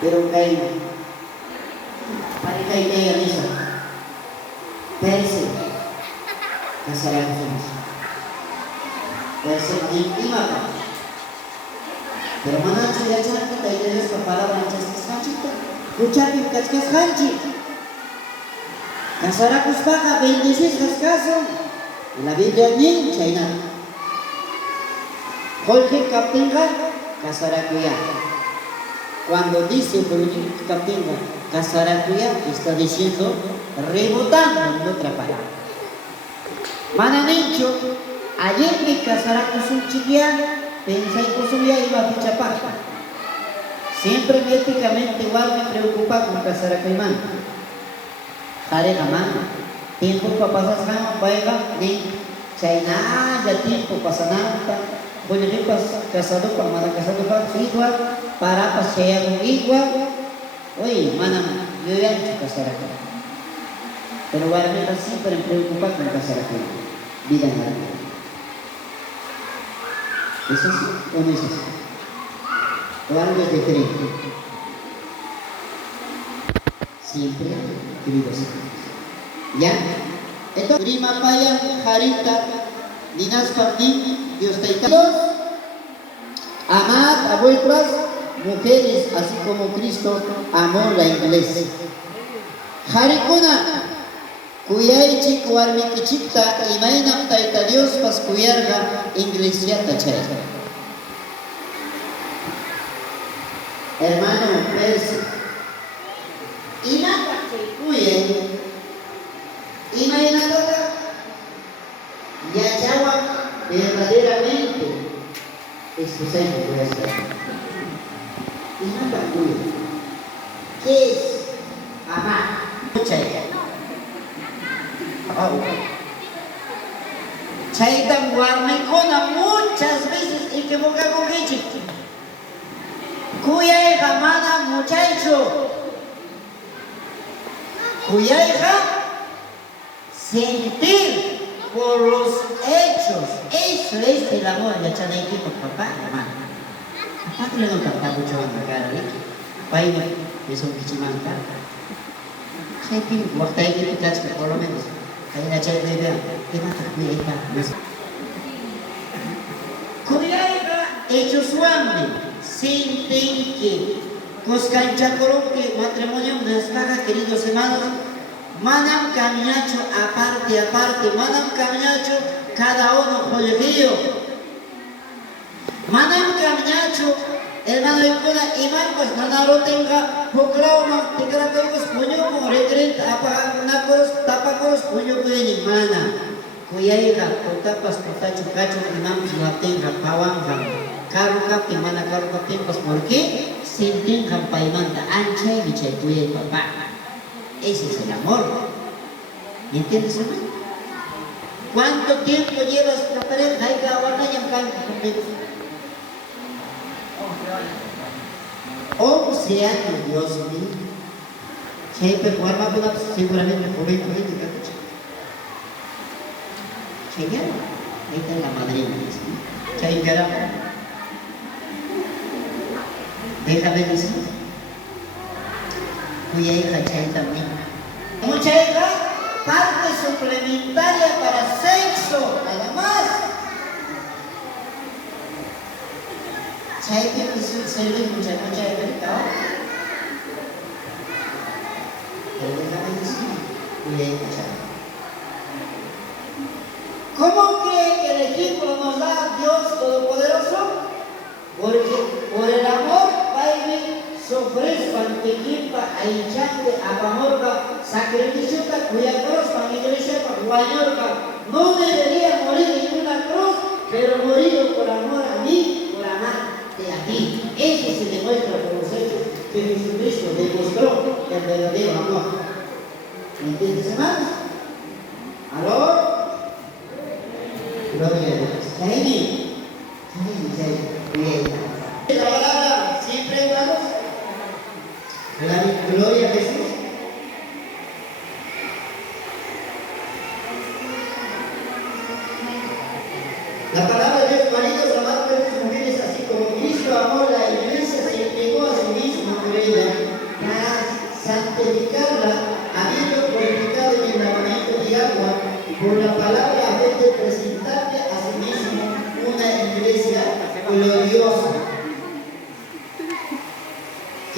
Pero kay pareja idea nisa. Perse kasarang sumis. Perse íntima pa. Pero mana sudah cantik dari Dios kepala Francesca Sanchita. Ucapin kaskas hanchi. Kasarakus paka bendices kaskaso. La Biblia ni China. Jorge Capinga Casaracuya. Cuando dice Jorge Capinga Casaracuya, está diciendo rebotando en otra palabra. Mana nicho, ayer que Casaracuya un chiquilla, pensé que su vida iba a pichapar. Siempre éticamente igual me preocupa con Casaracuya. Jare jamás. Tiempo para pasar sama baiklah ni China ya tiempo pasa nada boleh lepas casado para mana casado para igual para pasea igual oi mana yo ya casar pero realmente siempre me preocupa con casar vida en la vida eso es o no es eso o algo es diferente siempre queridos. Ya, entonces prima paya harita dinas parti Dios te Dios amad a vuestras mujeres así como Cristo amó la iglesia. Harikuna kuyay chik warmi kichikta imaynam taita Dios pas kuyarga iglesia tachay. Hermano Percy, inata kuyay imagínate, ya Chagua verdaderamente escucháis lo que voy a hacer. Imagínate, ¿qué es amar? Chaitan guarmecona muchas veces equivoca con leche. Cuya hija mana muchacho. Cuya hija sentir por los hechos. Eso es el amor. Ya está ahí por papá, hermano. Papá te le no canta mucho a la cara, ¿eh? Pai me son kichimanta. Sentir, waktu ini kita cakap por lo menos. Kayak nak cakap dia, kita tak punya ikan. Kuliah hechos suami, sienten que coscanchacorón que matrimonio nos paga, queridos hermanos. Manam caminacho aparte, manam caminacho cada uno colegio. Manam caminacho, hermano de cola, imán pues nada lo tenga, proclama, te caracterizas puño como regrente, tapa coros, puño puede ni mana. Cuya hija, por tapas, por tacho, cacho, imán pues la tenga, pawanga, caro cap, mana caro cap, pues ¿por qué? Sin tenga paimanta, ancha y biche, cuya papá. Ese es el amor. ¿Me entiendes, hermano? ¿Cuánto tiempo llevas la pareja? Hay que aguardar y canto conmigo. 11 años, Dios mío. Siempre forma una seguramente joven. Cheñar. Ahí está la madrina. Cheñar. Déjame decir. Cuya hija Chay también. Mucha hija, parte suplementaria para sexo, nada más. Chay que es un servicio, mucha hija, pero déjame decir, cuya hija Chay. ¿Cómo cree que el ejemplo nos da Dios Todopoderoso? Porque por el amor va a vivir sofresco ante quimpa a hinchante a pamorca sacrificio cuya cruz para mi iglesia para guayorca no debería morir en una cruz pero morido por amor a mí por amarte a ti. Eso se demuestra por los hechos que Jesucristo demostró el verdadero amor. ¿Me entiendes, hermanos? ¿Aló? Gloria a Dios. Bien. La palabra siempre, hermanos. Gloria a Jesús. La palabra de Dios, maridos, amad a sus mujeres, así como Cristo amó la iglesia, se entregó a sí mismo por ella,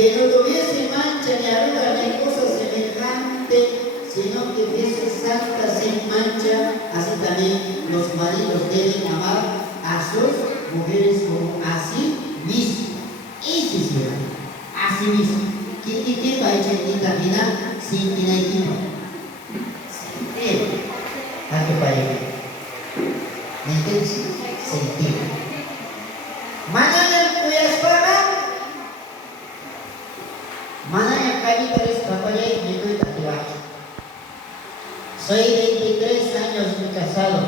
que no tuviese mancha ni arruga ni cosa semejante, sino que fuese santa sin mancha. Así también los maridos deben amar a sus mujeres como a sí mismos. Ese es el amor, a sí mismo. ¿Qué va a echar en esta vida sin tener equipo? Sentido. ¿A qué parece? ¿Me entiendes? Sentido. Mañana cuyas pagas. Mañana caí por esta papaya y me doy tatuaje. Soy 23 años de casado.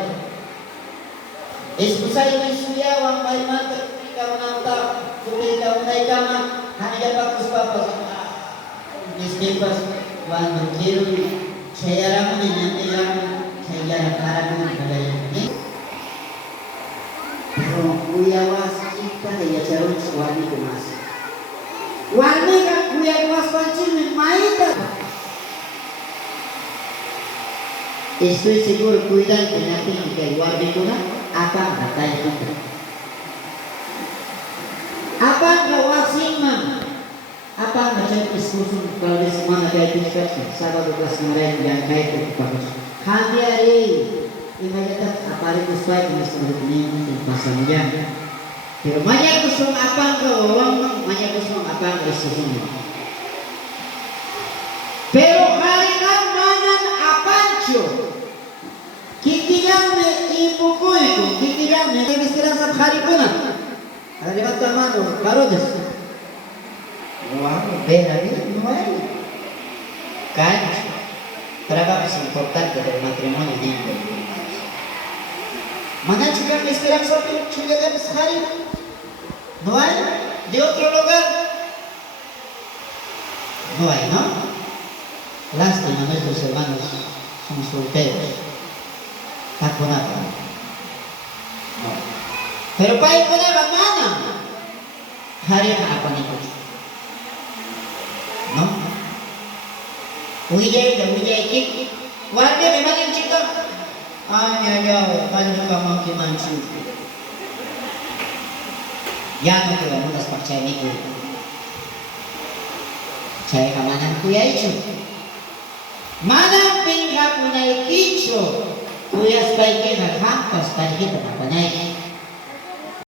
Esposay may suyawan, may mata, publica una cama, hanya pa tus papas. Mis tiempos, cuando quiero chayara mo ninantilang, chayara para mo nagalayan. Pero kuyawas kita kaya charot wali ko mas. Wali ka kuyawas panchin may maita. Estoy seguro cuidan que natin que wali ko na apa batay kita. Apa kawasin man. Apa macam diskusi kalau di semua ada diskusi sábado kelas kemarin yang kait itu bagus. Kami hari ini kita apa hari sesuai dengan seluruh ini pasangnya. Pero banyak kusung apa kawang, banyak kusung apa kesusunnya. Pero hari kan mana apa cu? Kikilang me ibu kuiku, kikilang me istilah sab hari kuna. Hari mata mano karodes. Wow, ven ahí, no hay. Cancho. Trabajo es importante del matrimonio lindo. Mana chica me esperan sobre chuga de Sahari. No hay. De otro lugar. No hay, ¿no? Lástima, nuestros hermanos son solteros. Taconata. No. Pero para ir con la mana. Hari apa nih? No? Ujay kik. Warga memang yang cita. Ya, kanjo ka mangkimansu. Yan ko mo das percaya ni ko. Saya kamanan kuya itu. Mana pingga kuya itu. Kuya sebaiknya hampas tadi kita apa naik.